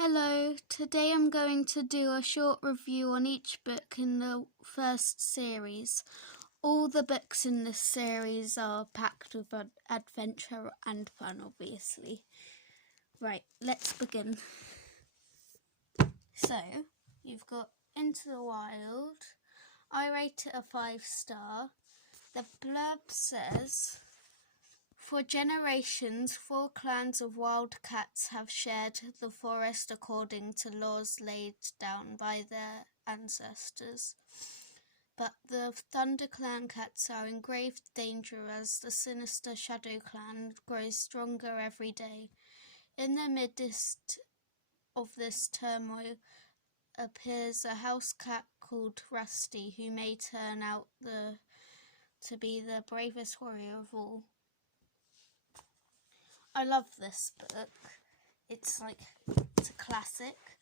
Hello, today I'm going to do a short review on each book in the first series. All the books in this series are packed with adventure and fun, obviously. Right, let's begin. So, you've got Into the Wild. I rate it a 5-star. The blurb says, "For generations, 4 clans of wildcats have shared the forest according to laws laid down by their ancestors. But the ThunderClan cats are in grave danger as the sinister Shadow Clan grows stronger every day. In the midst of this turmoil appears a house cat called Rusty, who may turn out to be the bravest warrior of all." I love this book. It's a classic.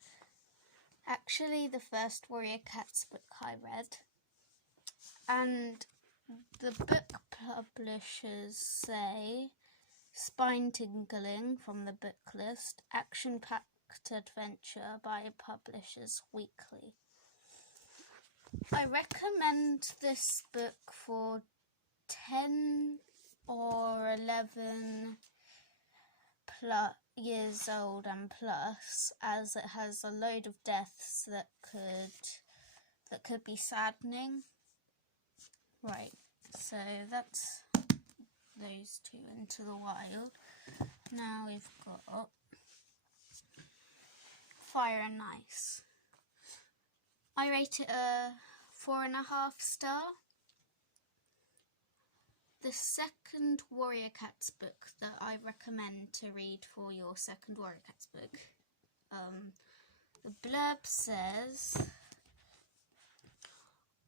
Actually, the first Warrior Cats book I read. And the book publishers say, spine-tingling from the book list, action-packed adventure by Publishers Weekly. I recommend this book for 10 or 11 years old and plus, as it has a load of deaths that could be saddening. Right, so that's those two, Into the Wild. Now we've got Fire and Ice. I rate it a 4.5-star. The second Warrior Cats book that I recommend to read for your second Warrior Cats book. The blurb says,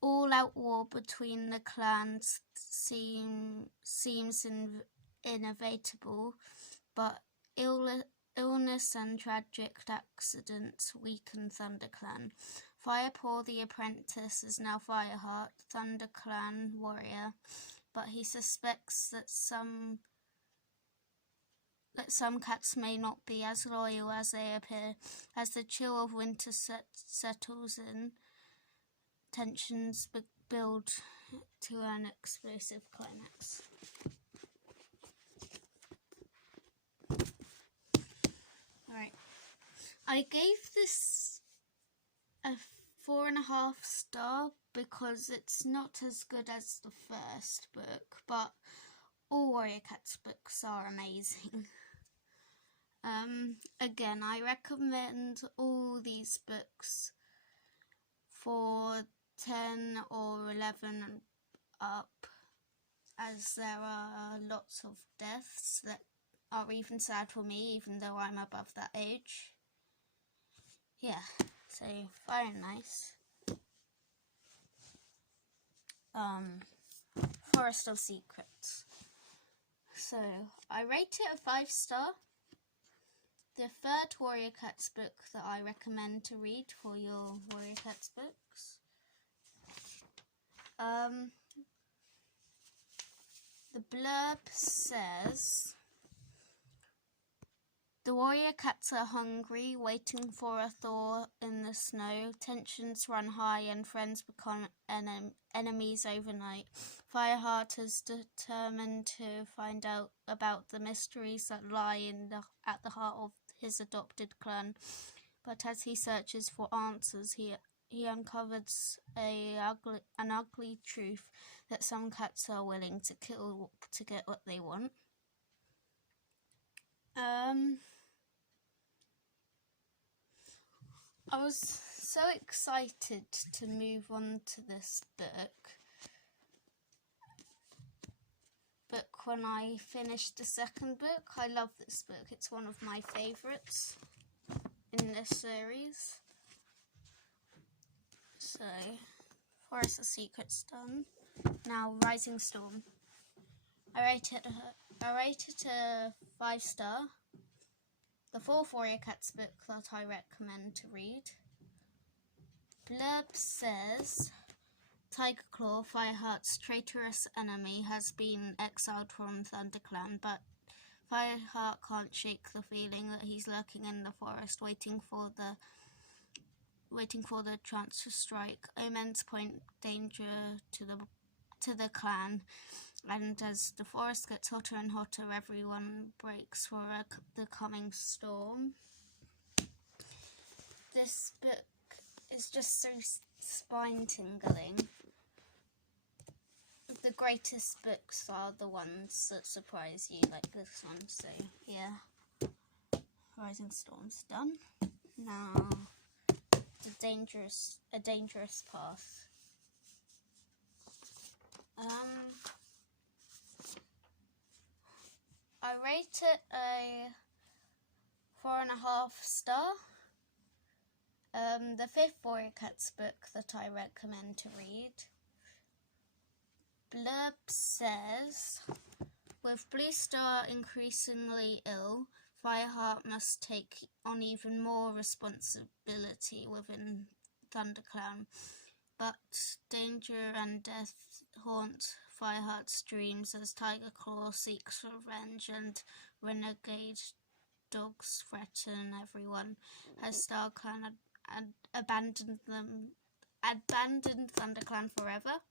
"All-out war between the clans seems inevitable, but illness and tragic accidents weaken ThunderClan. Firepaw the Apprentice is now Fireheart, ThunderClan warrior, but he suspects that some cats may not be as loyal as they appear. As the chill of winter settles in, tensions build to an explosive climax." Alright, I gave this a 4.5-star because it's not as good as the first book, but all Warrior Cats books are amazing. Again, I recommend all these books for 10 or 11 and up, as there are lots of deaths that are even sad for me, even though I'm above that age. Yeah, so Fire and Ice. Forest of Secrets. So I rate it a 5-star. The third Warrior Cats book that I recommend to read for your Warrior Cats books. The blurb says, "The Warrior Cats are hungry, waiting for a thaw in the snow. Tensions run high and friends become enemies overnight. Fireheart is determined to find out about the mysteries that lie at the heart of his adopted clan. But as he searches for answers, he uncovers an ugly truth that some cats are willing to kill to get what they want." I was so excited to move on to this book when I finished the second book. I love this book. It's one of my favourites in this series. So, Forest of Secrets done. Now, Rising Storm. I rate it a 5-star. The fourth Warrior Cats book that I recommend to read. Blurb says, "Tiger Claw, Fireheart's traitorous enemy, has been exiled from ThunderClan, but Fireheart can't shake the feeling that he's lurking in the forest, waiting for the chance to strike. Omens point danger to the clan, and as the forest gets hotter and hotter, everyone breaks for the coming storm. This book is just so spine-tingling. The greatest books are the ones that surprise you, like this one. So yeah, Rising Storm's done. Now, A Dangerous Path. I rate it a 4.5 star. The 5th Warrior Cats book that I recommend to read. Blurb says, with Bluestar increasingly ill, Fireheart must take on even more responsibility within ThunderClan, but danger and death haunt Fireheart's dreams as Tiger Claw seeks revenge and renegade dogs threaten everyone. Has StarClan abandoned ThunderClan forever?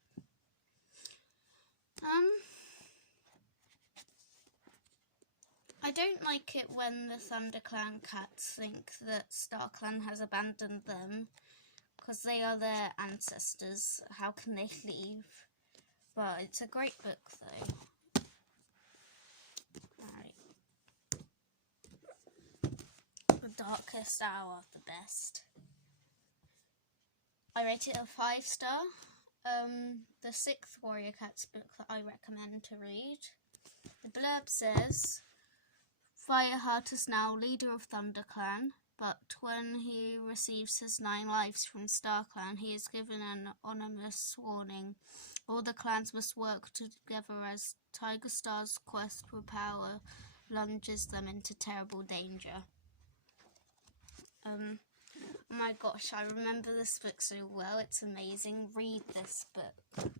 I don't like it when the ThunderClan cats think that StarClan has abandoned them, because they are their ancestors. How can they leave? But it's a great book, though. Right. The Darkest Hour, the best. I rate it a 5 star. The 6th Warrior Cats book that I recommend to read. The blurb says, Fireheart is now leader of ThunderClan, but when he receives his 9 lives from StarClan, he is given an ominous warning. All the clans must work together as Tiger Star's quest for power plunges them into terrible danger. Oh my gosh, I remember this book so well. It's amazing. Read this book.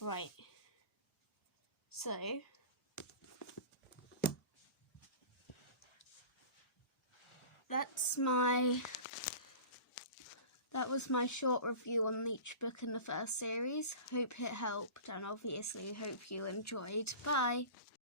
Right. So, that was my short review on each book in the first series. Hope it helped, and obviously hope you enjoyed. Bye!